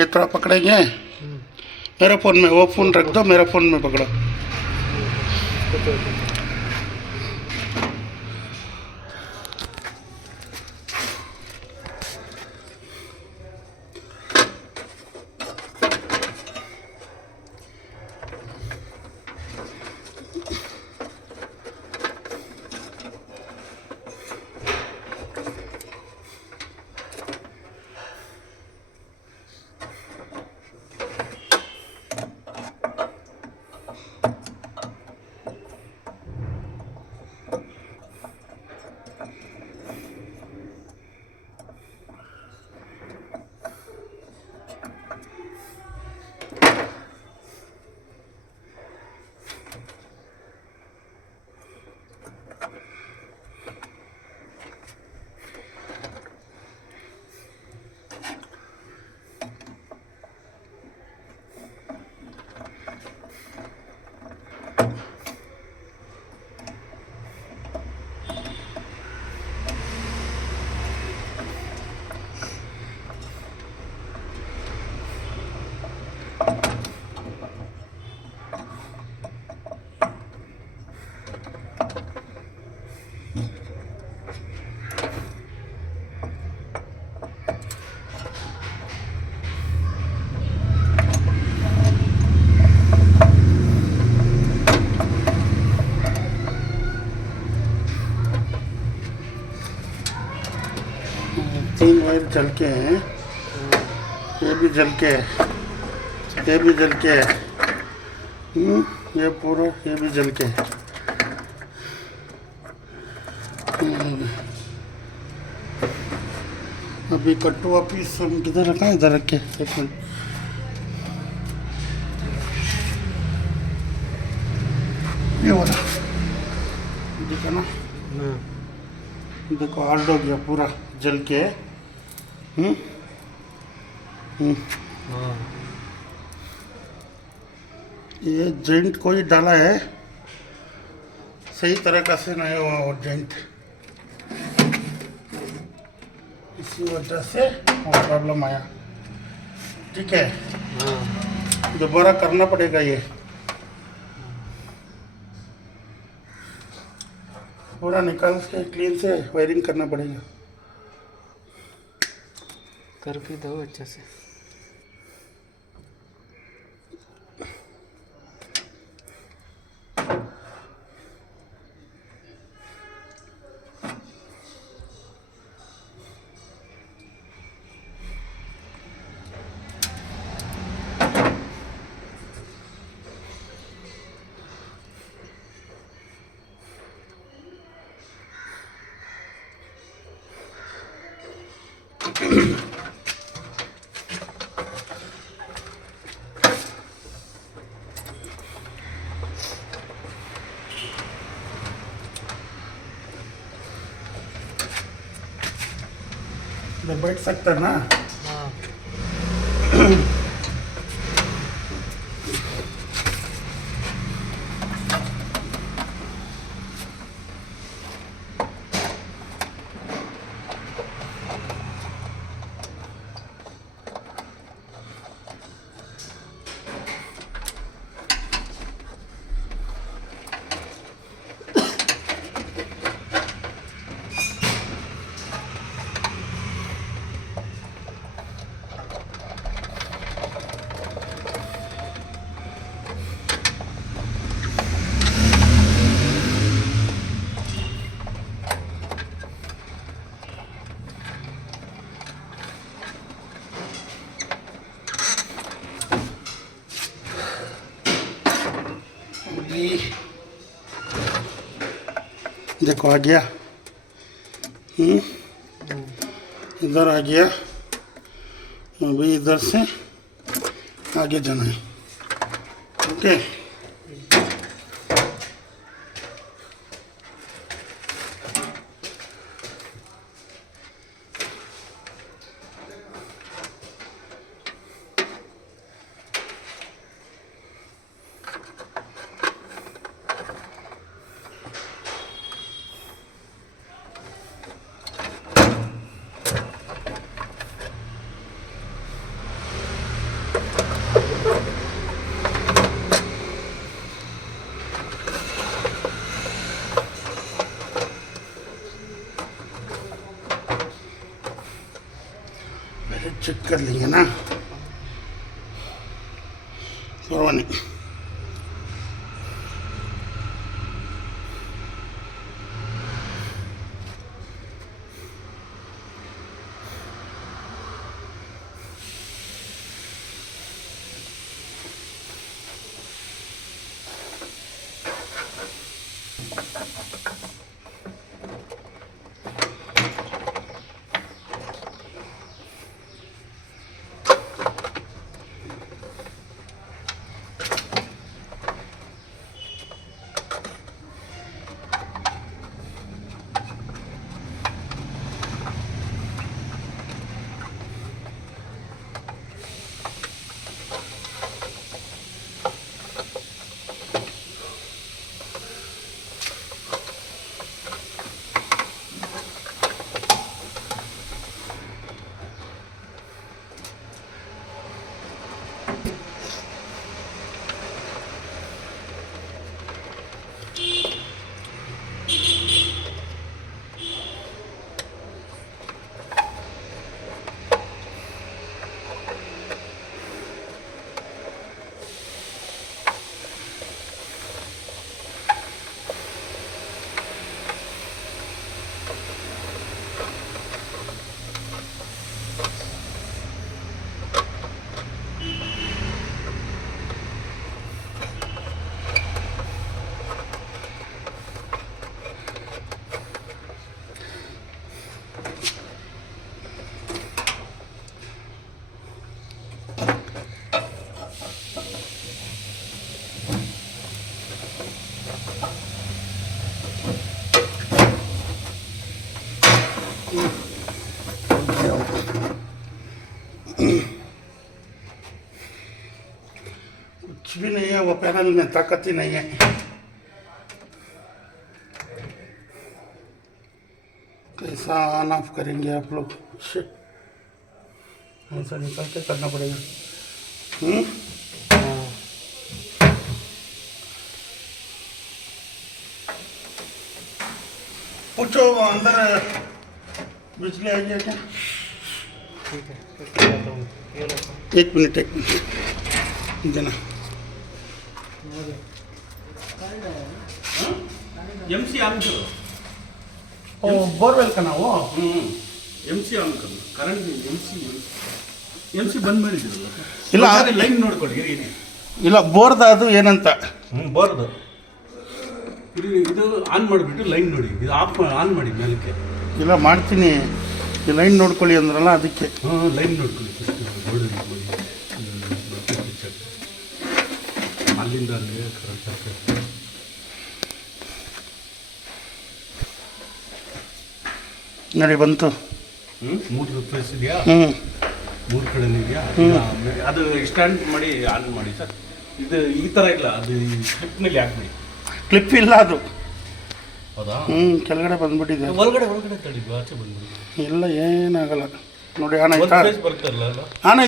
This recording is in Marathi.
ये थोड़ा पकड़ेंगे, मेरे फ़ोन में, वो फ़ोन रख दो, मेरा फ़ोन में पकड़ो। तीन वायर जल के हैं, ये भी जल के है, ये भी जल के है, ये पूरा, ये भी जल के है। अभी कट्टुआ पीस हम किधर रखा है? इधर रख के, एक मिनट। ये वाला देखा ना, देखो हार्ड हो गया पूरा जल के। ये जॉइंट कोई डाला है, सही तरीका से नहीं हुआ वो जॉइंट, इसी वजह से वो प्रॉब्लम आया। ठीक है, दोबारा करना पड़ेगा, ये पूरा निकाल के क्लीन से वायरिंग करना पड़ेगा। करके दो अच्छे से। बैठ सकता है ना। देखो आ गया, इधर आ गया, अभी इधर से आगे जाना है। ओके, ಚಿಕ್ಕಲ್ಲಿ ಹಿಂಗೆನಾ ಸೋನಿ कुछ भी नहीं है वो पैनल में ताकत ही नहीं है कैसा ऑन ऑफ करेंगे आप लोग ऐसा निकाल के करना पड़ेगा पूछो वो अंदर बिजली आई है क्या ठीक है एक मिनट देना MC ಆನ್ ಕರು ओ बोरवेल का ना वो MC ಆನ್ ಕರು ಕರೆಂಟ್ MC ಬಂದ್ ಮಾಡಿದ್ರಲ್ಲ ಇಲ್ಲ ಲೈನ್ ನೋಡ್ಕೊಳ್ಳಿ ಏನೇ ಇಲ್ಲ ಬೋರ್ದ ಅದು ಏನಂತ ಬೋರ್ದು ಇದು ಆನ್ ಮಾಡಿಬಿಟ್ಟು ಲೈನ್ ನೋಡಿ ಇದು ಆನ್ ಮಾಡಿ ಮೇಲಕ್ಕೆ ಇಲ್ಲ ಮಾಡ್ತೀನಿ ಈ ಲೈನ್ ನೋಡ್ಕೊಳ್ಳಿ ಅಂದ್ರಲ್ಲ ಅದಕ್ಕೆ ಲೈನ್ ನೋಡ್ಕೊಳ್ಳಿ ಅಲ್ಲಿಂದ ಅಲ್ಲಿ ಕರೆಕ್ಟ್ ನೋಡಿ ಬಂತು 3 ಪ್ಲೇಸ್ ಇದೆಯಾ 3 ಕಡೆ ಇದೆಯಾ ಅದು ಸ್ಟ್ಯಾಂಡ್ ಮಾಡಿ ಆನ್ ಮಾಡಿ ಸರ್ ಇದು ಈ ಥರ ಇಲ್ಲ ಅದು ಕ್ಲಿಪ್ನಲ್ಲಿ ಹಾಕ್ಬಿಡಿ ಕ್ಲಿಪ್ ಇಲ್ಲ ಅದು ಹೌದಾ ಕೆಳಗಡೆ ಬಂದ್ಬಿಟ್ಟಿದೆ ಒಳಗಡೆ ತಡಿ ಆಚೆ ಬಂದ್ಬಿಡಿ ಇಲ್ಲ ಏನಾಗಲ್ಲ ನೋಡಿ ಆನ್ ಆಯ್ತಾ ಬರ್ತಾರಲ್ಲ ಆನ್